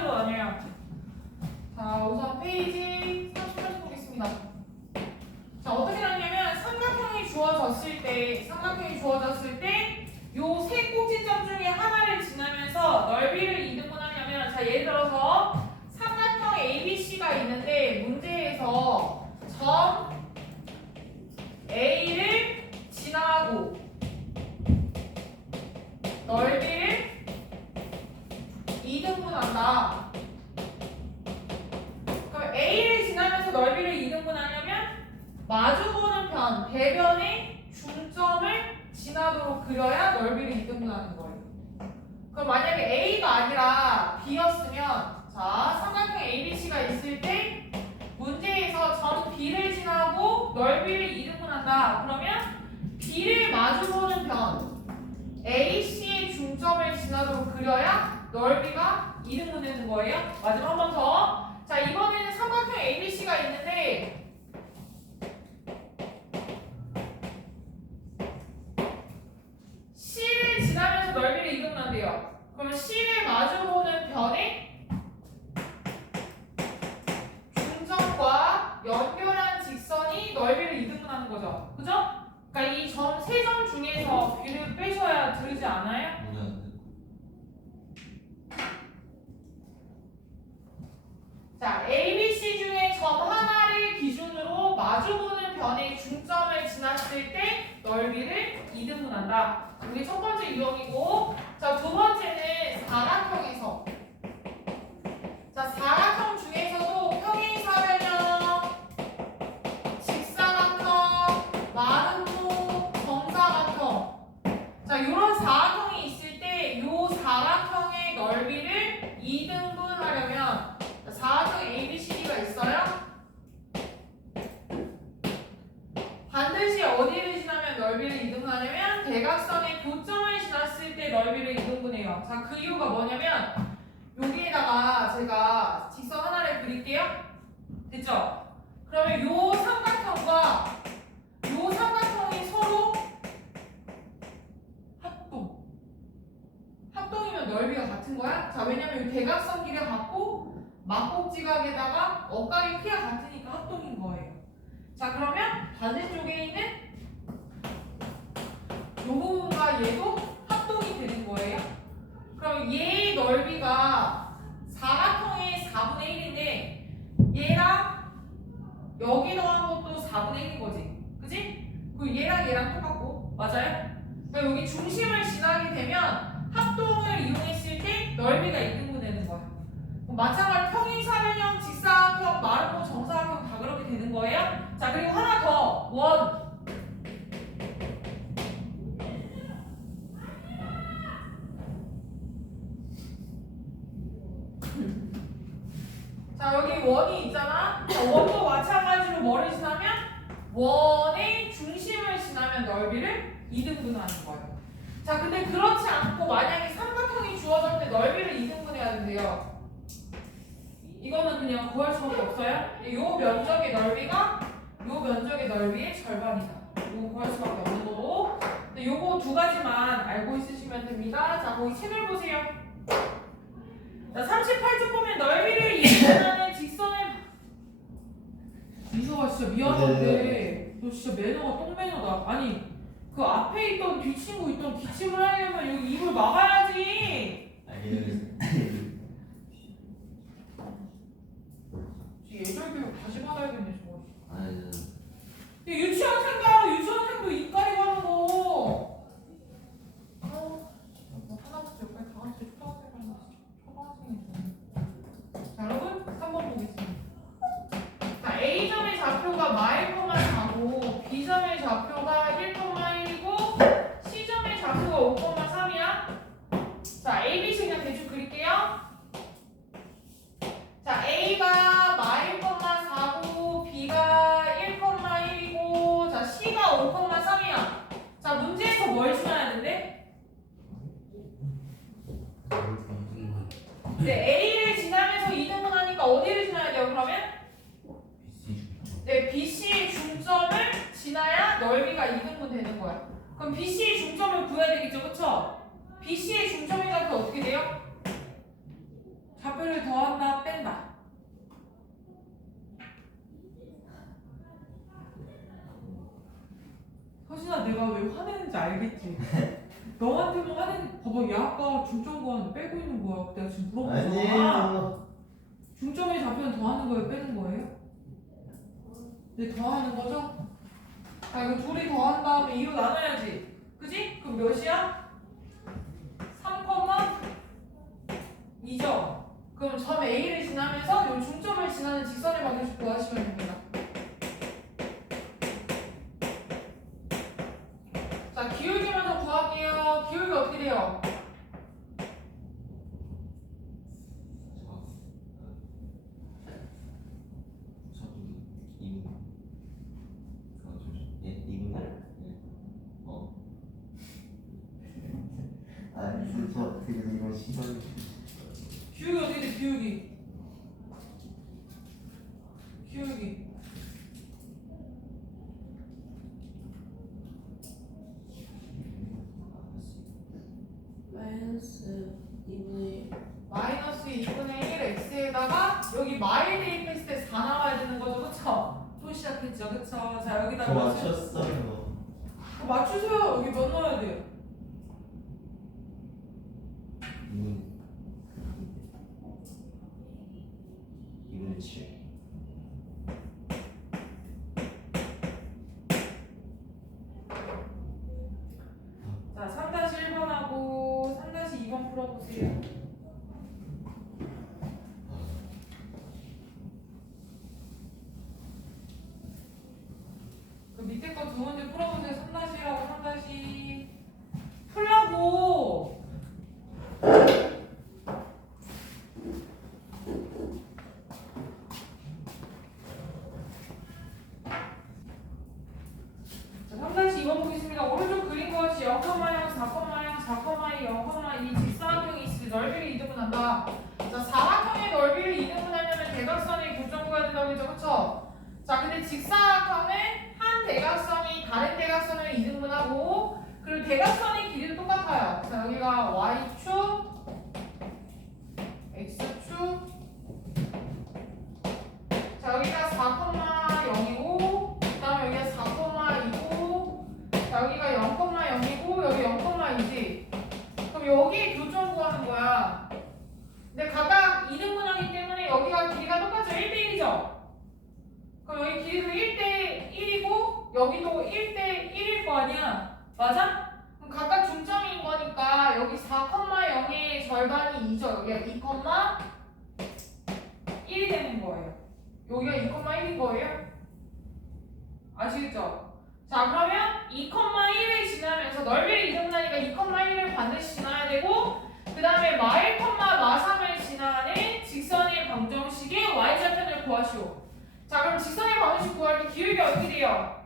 가지로 나뉘어요. 자, 우선 페이지 38쪽 보겠습니다. 자, 어떻게 나뉘냐면 삼각형이 주어졌을 때 요 세 꼭지점 중에 하나를 지나면서 넓이를 이등분하려면, 자, 예를 들어서 삼각형 ABC가 있는데 문제에서 점 A를 지나고 넓이를 이등분한다. 그럼 A를 지나면서 넓이를 이등분하려면 마주보는 편, 대변의 중점을 지나도록 그려야 넓이를 이등분하는 거예요. 그럼 만약에 A가 아니라 B였으면, 자, 삼각형 ABC가 있을 때 문제에서 점 B를 지나고 넓이를 이등분한다. 그러면 B를 마주보는 편 AC의 중점을 지나도록 그려야 넓이가 이등분되는 거예요. 마지막 한 번 더. 자, 이번에는 삼각형 ABC가 있는데 C를 지나면서 넓이를 이등분한대요. 그럼 C를 마주보는 변의 중점과 연결한 직선이 넓이를 이등분하는 거죠. 그죠? 그러니까 이 점 세 점 중에서 B를 빼셔야 들리지 않아요? 자, ABC 중에 점 하나를 기준으로 마주보는 변의 중점을 지났을 때 넓이를 이등분한다. 이게 첫 번째 유형이고, 자, 두 번째는 사각형에서. 자, 사각형 중에서도 평행사변형, 직사각형, 마름모, 정사각형. 자, 이런 사각형이 있을 때 이 사각형의 넓이를 이등분하려면, 사각형 ABCD가 있어요? 반드시 어디를 지나면 넓이를 이등분하냐면 대각선의 교점을 지났을 때 넓이를 이등분해요. 자, 그 이유가 뭐냐면 여기에다가 제가 직선 하나를 그릴게요. 됐죠? 그러면 요 삼각형과 요 삼각형이 서로 합동이면 넓이가 같은 거야? 자, 왜냐면 이 대각선 길이 같고 막복지각에다가 억각의 키가 같으니까 합동인 거예요. 자, 그러면 반대쪽에 있는 이 부분과 얘도 합동이 되는 거예요. 그럼 얘의 넓이가 사각형의 4분의 1인데 얘랑 여기 더한 것도 4분의 1인 거지. 그지? 그리고 얘랑 똑같고. 맞아요? 그러니까 여기 중심을 지나게 되면 합동을 이용했을 때 넓이가 이등분되는 거야. 마찬가지로 평행사변형, 직사각형, 마름모, 정사각형 다 그렇게 되는 거예요. 자, 그리고 하나 더. 원. 자, 여기 원이 있잖아. 자, 원도 마찬가지로 뭐를 지나면 원의 중심을 지나면 넓이를 이등분하는 거예요. 자, 근데 그렇지 않고 만약에 삼각형이 주어질 때 넓이를 이등분해야 된대요. 이거는 그냥 구할 수밖에 없어요. 요 면적의 넓이가 요 면적의 넓이의 절반이다. 이거 구할 수밖에 없는 거고. 근데 요거 두 가지만 알고 있으시면 됩니다. 자, 거기 책을 보세요. 자, 38쪽 보면 넓이를 이등분하는 직선을. 미소가 진짜 미안한데 너 진짜 매너가 똥매너다. 아니 그 앞에 있던 뒷친구 있던 기침을 하려면 여기 입을 막아야지. 예절 교육 다시 받아야겠네 저거. 유치원생도 유치원생도 입가리 가는 거. 하나부터 여기까지 다 같이 초등학생이 자, 여러분 3번 보겠습니다. 자, A점의 좌표가 마일 콤마 4고 B점의 좌표가 1,1이고 C점의 좌표가 5,3이야. 자, ABC 그냥 대충 그릴게요. 자, A가 마일 콤마 4고 B가 1,1이고 자, C가 5,3이야. 자, 문제에서 뭘 지나야 된대? 네, A를 지나면서 이등분하니까 어디를 지나야 돼요, 그러면? 네, BC의 중점을 지나야 넓이가 이등분 되는 거야. 그럼 BC의 중점을 구해야 되겠죠, 그쵸? BC의 중점의 좌표 어떻게 돼요? 좌표를 더한다 뺀다. 서진아 내가 왜 화내는지 알겠지? 너한테만 화내는 봐봐 얘 아까 중점 구하는데 빼고 있는 거야. 내가 지금 물어보잖아. 아니에요. 중점의 좌표는 더하는 거예요 빼는 거예요? 네 더하는 거죠? 자 이거 둘이 더한 다음에 2로 나눠야지 그지? 그럼 몇이야? 3,2죠? 그럼 점 A를 지나면서 이 중점을 지나는 직선의 방정식 구하시면 됩니다. 자 기울기 먼저 구할게요. 기울기 어떻게 돼요? 저 되게 이런 시선. 기울기 어떻게 돼? 기울기 마이너스 2분의 마이너스 2분의 1 x에다가 여기 마일 대입했을 때 4 나와야 되는 거죠 그쵸? 또 시작했죠 그쵸? 자 여기다 저 몇 맞췄어요. 맞추세요. 여기 몇 넣어야 돼요? 2분의 7. 자 3-1번하고 3-2번 풀어보세요. 그 밑에 거 두 문제 풀어보세요. 3-1하고 3- 풀라고. 자 3-2번 보겠습니다. 오른쪽 그린 것이 0,0, 4,0, 4,2, 0,2 직사각형이 있을 때 넓이를 이등분한다. 자 사각형의 넓이를 이등분하려면 대각선의 교점 구해야 된다고 했죠, 그쵸? 자 근데 직사각형은 한 대각선이 다른 대각선을 2등분하고 그리고 대각선의 길이도 똑같아요. 자 여기가 y축, x축. 자 여기가 4,0이고 그다음에 여기가 4,2고 자 여기가 0,0이고 여기 0,2지. 그럼 여기에 교점 구하는 거야. 근데 각각 2등분하기 때문에 여기가 길이가 똑같죠? 1대1이죠? 그럼 여기 길이도 1대1이고 여기도 1대1일 거 아니야? 맞아? 그럼 각각 중점인 거니까 여기 4,0의 절반이 2죠. 여기가 2,1이 되는 거예요. 여기가 2,1인 거예요. 아시겠죠? 자 그러면 2,1을 지나면서 넓이를 이등분하니까 2,1을 반드시 지나야 되고 그 다음에 마1, 마3을 지나는 직선의 방정식의 y좌편을 구하시오. 자 그럼 직선의 방정식 구할 때 기울기 어떻게 돼요?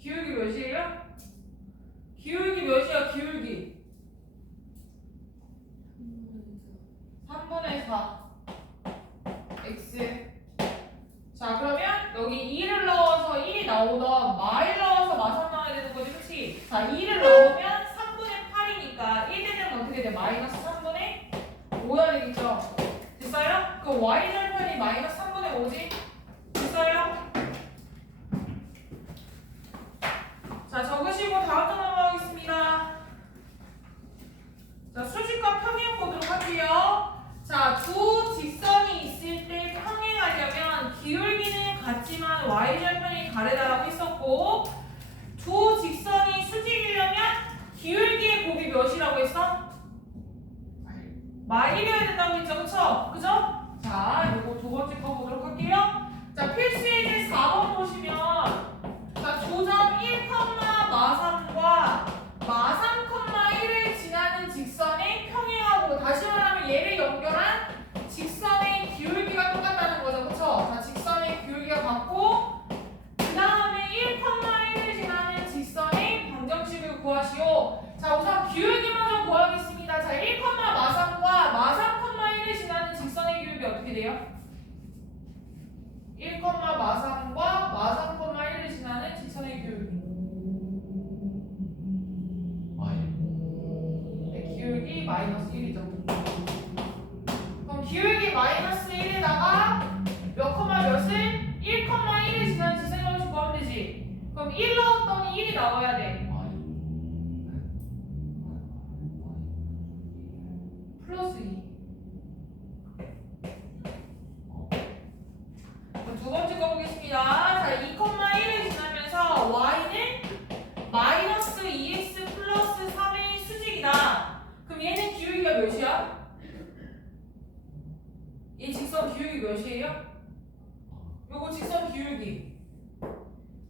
기울기 몇이에요? 기울기 몇이야? 기울기 3분의 4 x. 자 그러면 여기 2를 넣어서 1이 나오던 마를 넣어서 마3 나와야 되는 거지 그치? 자 2를 넣으면 3분의 8이니까 1 되면 어떻게 돼? 마이너스 3분의 5야 되겠죠? 됐어요? 그 y절편이 마이너스 3분의 5지? 됐어요? 자 적으시고 다음 점 넘어가겠습니다. 자 수직과 평행 보도록 할게요. 자 두 직선이 있을 때 평행하려면 기울기는 같지만 y절편이 다르다라고 했었고 두 직선이 수직이려면 기울기의 곱이 몇이라고 했어? 마일이어야 된다고 했죠, 그쵸? 그죠? 자, 요거 두 번째 거 보도록 할게요. 되지. 그럼 1 넣었더니 1이 나와야 돼. 플러스 2. 두 번째 거 보겠습니다. 자, 2,1을 지나면서 y는 마이너스 2x 플러스 3의 수직이다. 그럼 얘는 기울기가 몇이야? 이 직선 기울기 몇이에요? 요거 직선 기울기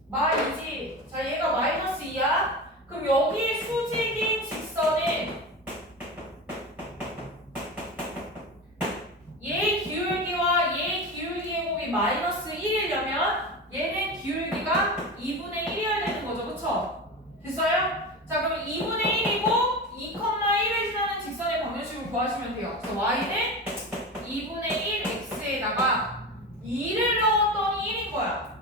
마이지. 자, 얘가 마이너스 2야. 그럼 여기 수직인 직선은 얘 기울기와 얘 기울기의 곱이 마이너스 1이려면 얘는 기울기가 2분의 1이어야 되는 거죠. 그쵸? 됐어요? 자, 그럼 2분의 1이고 2,1을 지나는 직선의 방정식을 구하시면 돼요. 그래서 y는 2분의 1x에다가 2를 넣었더니 1인 거야.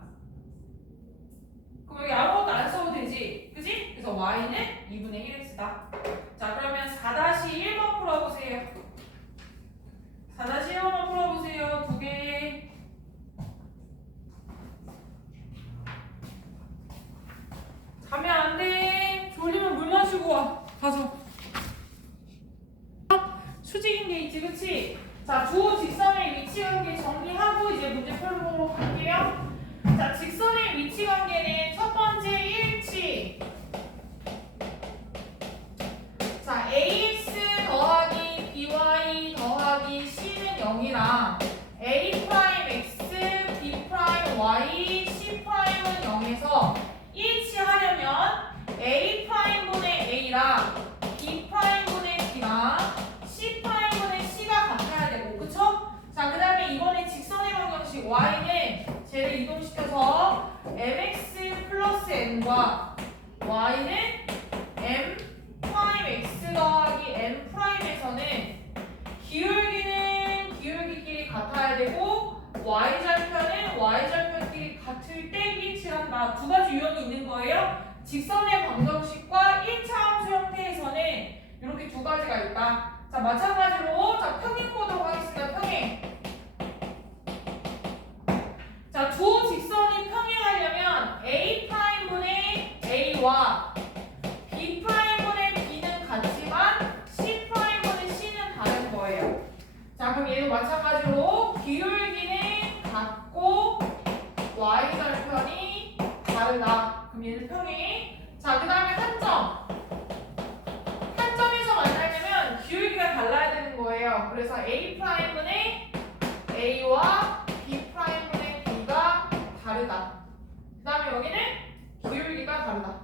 그럼 여기 아무것도 안 써도 되지. 그지? 그래서 y는 2분의 1x다. 자, 그러면 4-1번 풀어보세요. 4-1번만 풀어보세요. 두 개. 자면 안 돼. 졸리면 물 마시고 와. 가서. 수직인 게 있지, 그치? 자, 두 직선의 위치 관계 정리하고 이제 문제 풀어보도록 할게요. 자, 직선의 위치 관계는 첫 번째 일치. 자, ax 더하기 by 더하기 c는 0이랑 a 프라임 x, b 프라임 y, c 프라임은 0에서 일치하려면 a 프라임 분의 a랑 b 프라임 분의 b랑 c 프라임 분의 c가 같아야 되고, 그쵸? 자, 그 다음에 이번에 직선의 방정식 y는 쟤를 이동시켜서 mx 플러스 n과 y는 m 프라임 x 더하기 m 프라임에서는 기울기는 기울기끼리 같아야 되고 y절편은 y절편끼리 같을 때 일치한다. 두 가지 유형이 있는 거예요. 직선의 방정식과 1차 함수 형태에서는 이렇게 두 가지가 있다. 자, 마찬가지로 자, 평행 보도록 하겠습니다. 평행. 자, 두 직선이 평행하려면 a 프라임 분의 a와 b 프라임 분의 b는 같지만 c 프라임 분의 c는 다른 거예요. 자, 그럼 얘도 마찬가지로 기울기는 같고 y절편이 다르다. 그럼 얘는 평행. 자, 그 다음에 한 점. 한 점에서 만나려면 기울기가 달라야 되는 거예요. 그래서 a 프라임분의 a와 b 프라임분의 b가 다르다. 그 다음에 여기는 기울기가 다르다.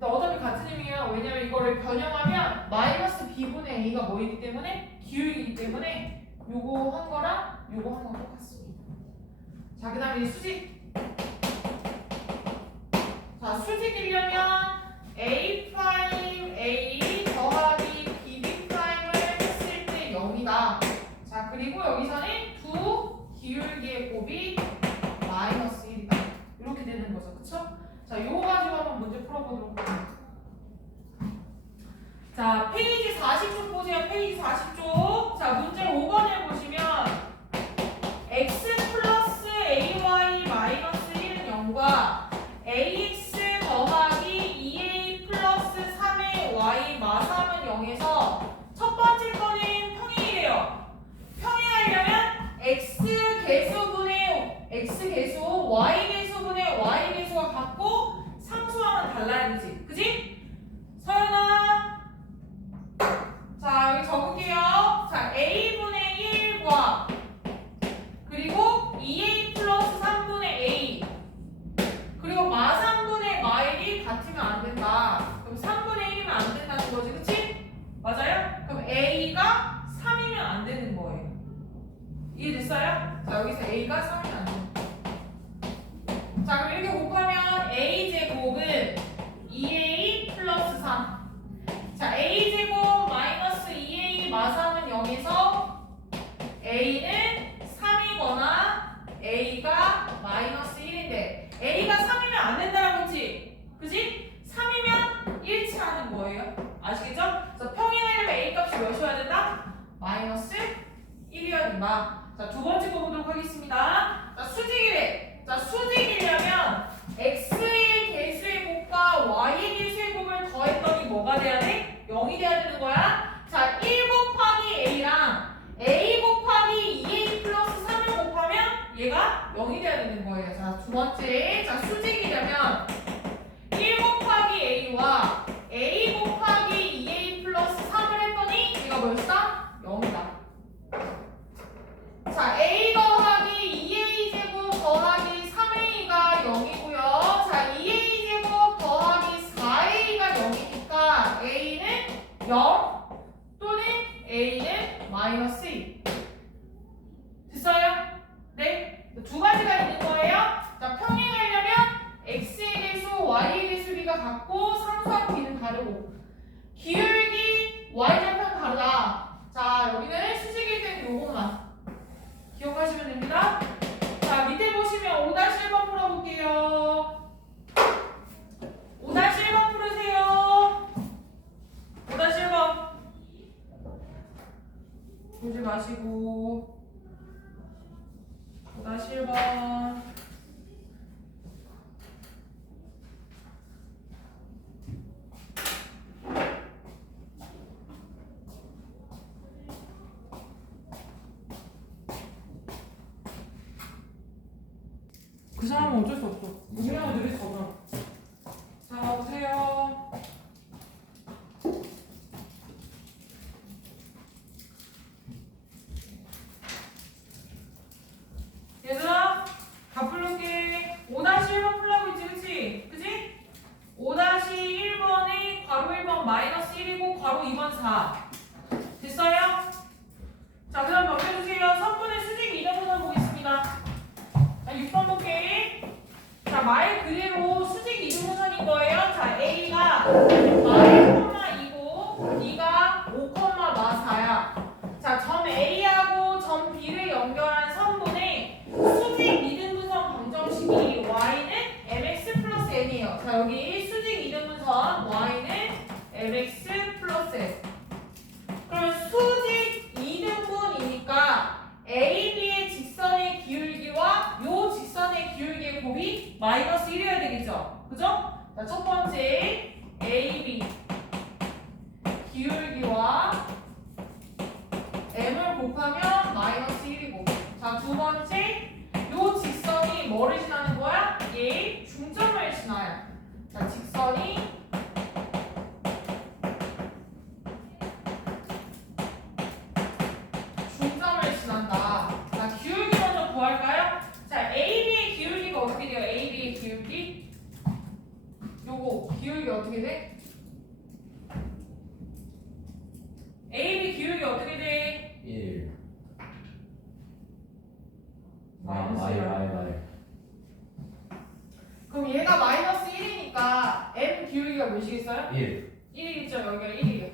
어차피 같은 의미야. 왜냐면 이거를 변형하면 마이너스 b분의 a가 뭐이기 때문에 기울기이기 때문에 요거 한 거랑 요거 한 거 똑같습니다. 자, 그 다음에 수직. 자, 수직이려면 a 프라임 a 더하기 bb 프라임을 했을 때 0이다. 자, 그리고 여기서는 두 기울기의 곱이 마이너스 1이다. 이렇게 되는 거죠. 그쵸? 자, 요거 가지고 한번 문제 풀어보도록 할게요. 자, 페이지 40쪽 보세요. 페이지 40쪽. 자, 문제 5번을 보시면 x 플러스 ay 마이너스 1은 0과 ax 더하기 2a 플러스 3의 y 마3은 0에서 첫 번째 거는 평행이래요. 평행하려면 x 개수분의 x 개수, y 개수분의 y 개수가 같고 상수항은 달라야 되지. 그지? 서연아. 자, 여기 적을게요. 자, a분의 1과 그리고 2a 플러스 3분의 a 그리고 마3분의 마일이 같으면 안 된다. 그럼 3분의 1이면 안 된다는 거지. 그치? 맞아요? 그럼 a가 3이면 안 되는 거예요. 이해됐어요? 자, 여기서 a가 3이면 안 되는 거예요. 자, 두 번째. 자, 수직이려면 1 곱하기 a와 a 곱하기 2a 플러스 3을 했더니 얘가 뭐였다? 0이다. 자, a 더하기 2a 제곱 더하기 3a가 0이고요. 자, 2a 제곱 더하기 4a가 0이니까 a는 0 또는 a는 마이너스 2. 됐어요? 네? 두 가지가 있는 거예요. 자, 평행하려면 x의 개수, y의 개수 비가 같고 상수하고 비는 다르고 기울기 y좌편 다르다. 자, 여기는 수직일 때는 요것만 기억하시면 됩니다. 자, 밑에 보시면 5-1번 풀어볼게요. 5-1번 풀으세요. 5-1번 보지 마시고 5-1번 그 사람은 어쩔 수 없어. 운명을 느릴 수 없어. 자, 보세요. 얘들아, 다 풀게. 5-1번 풀라고 했지, 그치? 그치? 5-1번이 괄호 1번 마이너스 1이고 괄호 2번 4. 됐어요? 자, 그 다음 넘겨주세요. 선분의 수직 이등분을 보겠습니다. 자, 6번 볼게. 자, 말 그대로 수직 이등분선인 거예요. 자, A가 마 1,2고 B가 5,4야. 자, 점 A하고 점 B를 연결한 선분의 수직 이등분선 방정식이 Y는 mx 플러스 n이에요. 자, 여기 수직 이등분선 Y는 mx 플러스 n. 그러면 수직 이등분이니까 AB의 직선의 기울기와 요 직선의 기울기의 곱이 마이너스 1이어야 되겠죠? 그죠? 자, 첫 번째 AB 기울기와 m을 곱하면 마이너스 1이고, 자, 두 번째 요 직선이 뭐를 지나는 거야? 얘 중점을 지나요. 자, 직선이 중점을 지난다. 자, 기울기 먼저 구할까요? 자, AB의 기울기가 어떻게 돼요? AB의 기울기? 요거 기울기 어떻게 돼? AB 기울기 어떻게 돼? 1 마이너스 그럼 얘가 마이너스 1이니까 M 기울기가 몇이겠어요? 1 1이겠죠? 여기가 1이겠죠?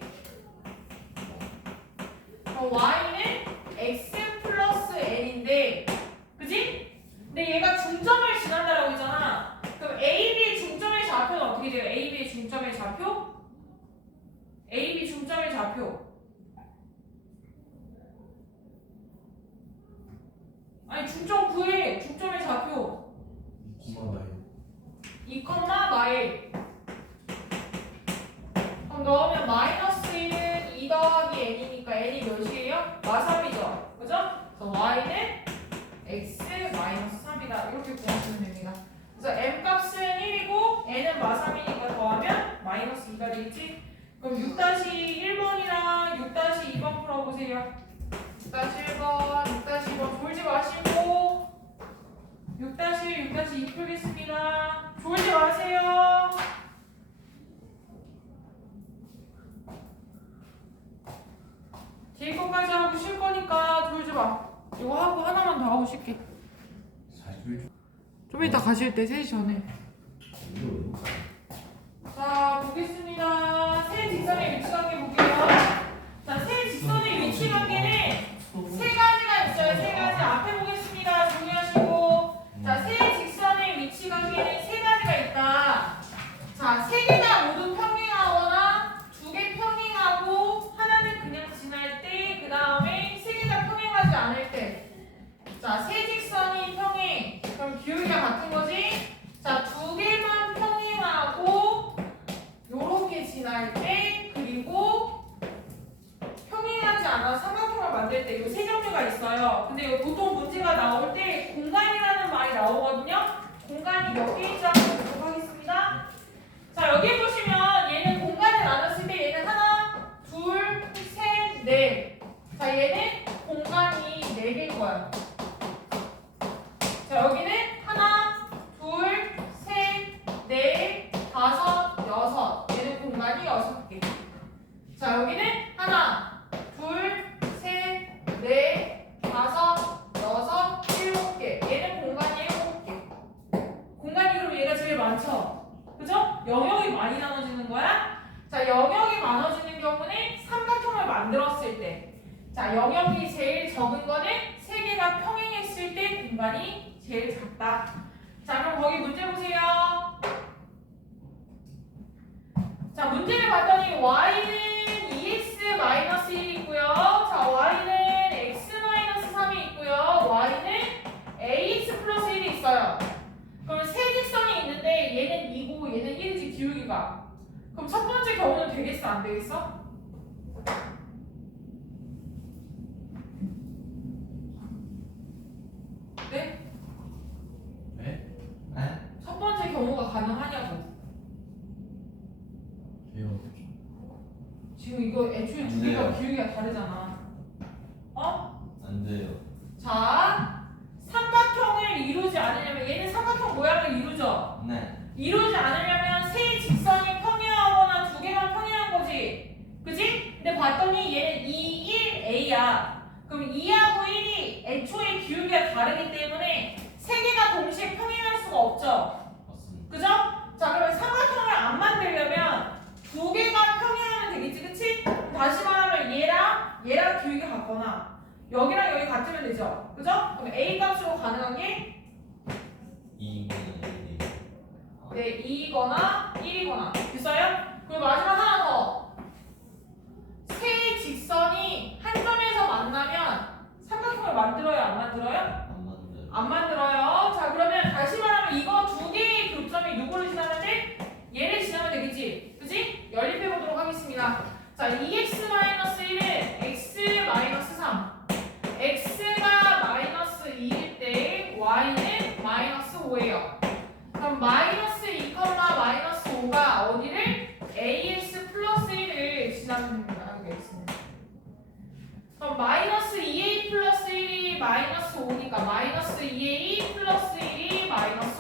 그럼 Y는 X 플러스 N인데, 그지? 근데 얘가 중점을 지난다라고 했잖아. 그럼 AB의 중점의 좌표는 어떻게 돼요? AB의 중점의 좌표? AB 중점의 좌표. 아니, 중점 구해. 중점의 좌표. 2, 마일. 그럼 넣으면 마이너스 1은 2 더하기 n이니까 n이 몇이에요? 마3이죠. 그죠? 그래서 y는 x 마이너스 3이다. 이렇게 구하시면 됩니다. 그래서 m 값은 1이고 n은 마3이니까 더하면 마이너스 2가 되겠지? 그럼 6-1번이랑 6-2번 풀어보세요. 6-1번, 6-2번 졸지 마시고 6-1, 6-2 풀겠습니다. 졸지 마세요. 뒤에 것까지 하고 쉴 거니까 졸지 마. 이거 하고 하나만 더 하고 쉴게. 41초 좀 이따 가실 때 3시 전에. 자, 보겠습니다. 세 직선의 위치 관계 볼게요. 자, 세 직선의 위치 관계는 세 가지가 있어요. 세 가지. 앞에 보겠습니다. 정리하시고. 자, 세 직선의 위치 관계는 세 가지가 있다. 자, 세 개 다 모두 평행하거나 두 개 평행하고 하나는 그냥 지날 때, 그 다음에 세 개 다 평행하지 않을 때. 자, 세 직선이 평행. 그럼 기울기가 같은 거지? 자, 두 개만 평행하고 요렇게 지날 때, 그리고 평행하지 않아 삼각형을 만들 때 이 세 종류가 있어요. 근데 이거 보통 문제가 나올 때 공간이라는 말이 나오거든요. 몇 개인지 한번 보도록 하겠습니다. 자, 여기 보시면 얘는 공간을 나눴을 때 얘는 하나, 둘, 셋, 넷. 자, 얘는 공간이 4개인 거야. 자, 여기는 하나, 둘, 셋, 넷, 다섯, 여섯. 얘는 공간이 6개. 자, 여기는 하나, 둘, 셋, 넷, 다섯, 여섯, 7개. 얘는 공간이 7개. 공간이 그럼 얘가 제일 많죠? 그죠? 영역이 많이 나눠지는 거야. 자, 영역이 나눠지는 경우는 삼각형을 만들었을 때. 자, 영역이 제일 적은 거는 3개가 평행했을 때 공간이 제일 작다. 자, 그럼 거기 문제 보세요. 자, 문제를 봤더니 y는 2x-1이 있고요. 자, y는 x-3이 있고요. y는 ax 플러스 1이 있어요. 그럼 세 직선이 있는데 얘는 2고 얘는 1이지 기울기가. 그럼 첫 번째 경우는 되겠어 안 되겠어? 네? 네? 첫 번째 경우가 가능하냐고. 돼요. 지금 이거 애초에 두 안 개가 돼요. 기울기가 다르잖아. 어? 안 돼요. 자, 삼각형을 이루지 않으려면 얘는 삼각형 모양을 이루죠. 네. 이루지 않으려면 세 직선이 평행하거나 두 개만 평행한 거지. 그지? 근데 봤더니 얘는 2, 1, A야. 그럼 2하고 1이 애초에 기울기가 다르기 때문에 세 개가 동시에 평행할 수가 없죠. 맞습니다. 그죠? 자, 그러면 삼각형을 안 만들려면 두 개가 평행하면 되겠지, 그치? 다시 말하면 얘랑 기울기가 같거나 여기랑 여기 같으면 되죠. 그죠? 그럼 A 값으로 가능한 게 2분의 1이. 네, 2거나 1이거나 됐어요? 그리고 마지막 하나 더. 세 직선이 한 점에서 만나면 삼각형을 만들어요, 안 만들어요? 안 만져요. 안 만들어요. 자, 그러면 다시 말하면 이거 두 개의 교점이 누구를 지나면 돼? 얘를 지나면 되겠지. 그치? 연립해 보도록 하겠습니다. 자, 2x-1은 x-3. x가 마이너스 2일 때 y는 마이너스 5예요. 그럼 마이너스 2, 마이너스 5가 어디를? ax 플러스 1을 지나면 됩니다. 여기 x는. 그럼 마이너스 2a 플러스 1이 마이너스 5니까 마이너스 2a 플러스 1이 마이너스